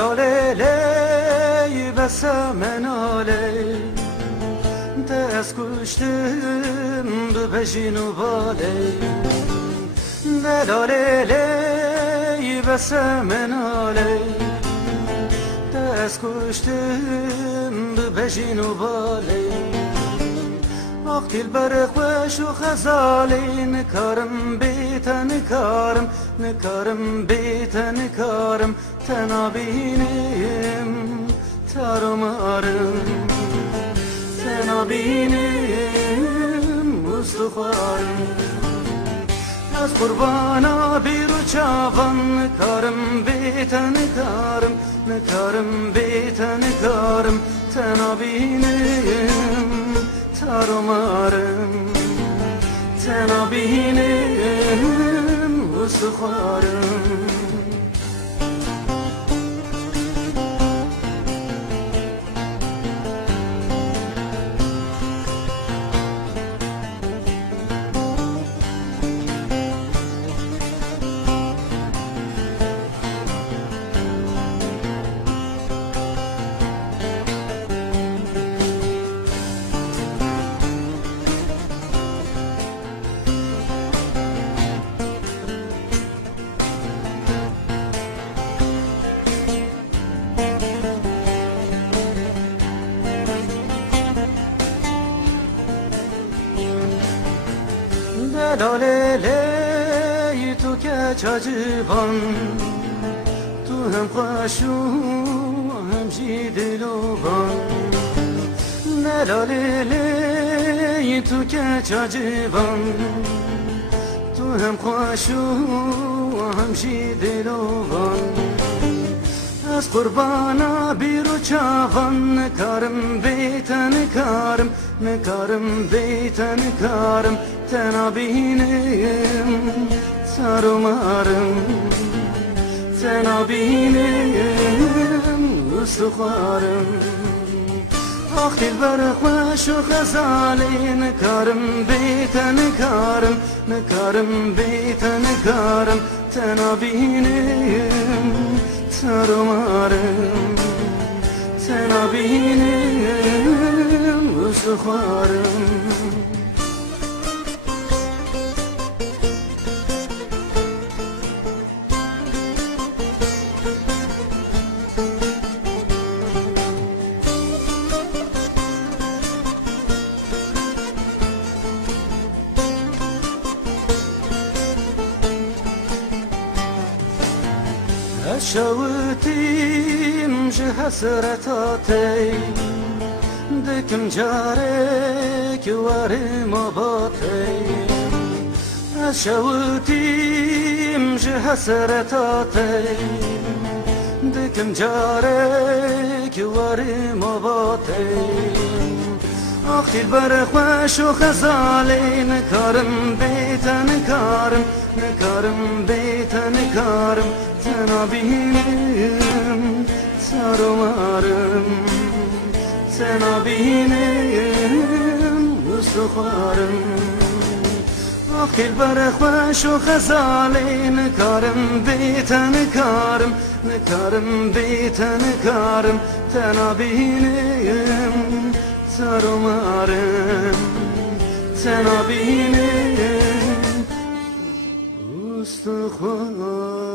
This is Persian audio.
دلاله بسم ناله دست کشتم به پشین و باله دلاله بسم ناله دست کشتم به پشین و باله وقتی البرق وش و خزالی نکارم بیتا نکارم بیتا نکارم تنابینیم تارمارم تنابینیم مستخارم از قربانا بیرو چاوان نکارم بیتا نکارم بیتا نکارم تنابینیم تارمارم تنابینیم مستخارم دلاله تو که چاجبان تو هم خوشو هم جی دلوبان دلاله تو که چاجبان تو هم خوشو هم جی دلوبان از قربانا بیرو چاوان نکارم بیتا نکارم بیتا نکارم تنابینیم تارمارم تنابینیم مستخارم وقتی البرق وش و خزالی نکارم بیتا نکارم بیتا نکارم تنابینیم تارمارم تنابینیم مستخارم شوتیم ج حسرتاتی دکم جارک ورم باتی شوتیم ج حسرتاتی دکم جارک ورم باتی آخی البرق وش و خزالی نکارم بیتا نکارم بیتا نکارم تنابینیم تارمارم تنابینیم مستخارم آخی البرق وش و خزالی نکارم بیتا نکارم بیتا نکارم تنابینیم تارمارم تنابینیم مستخارم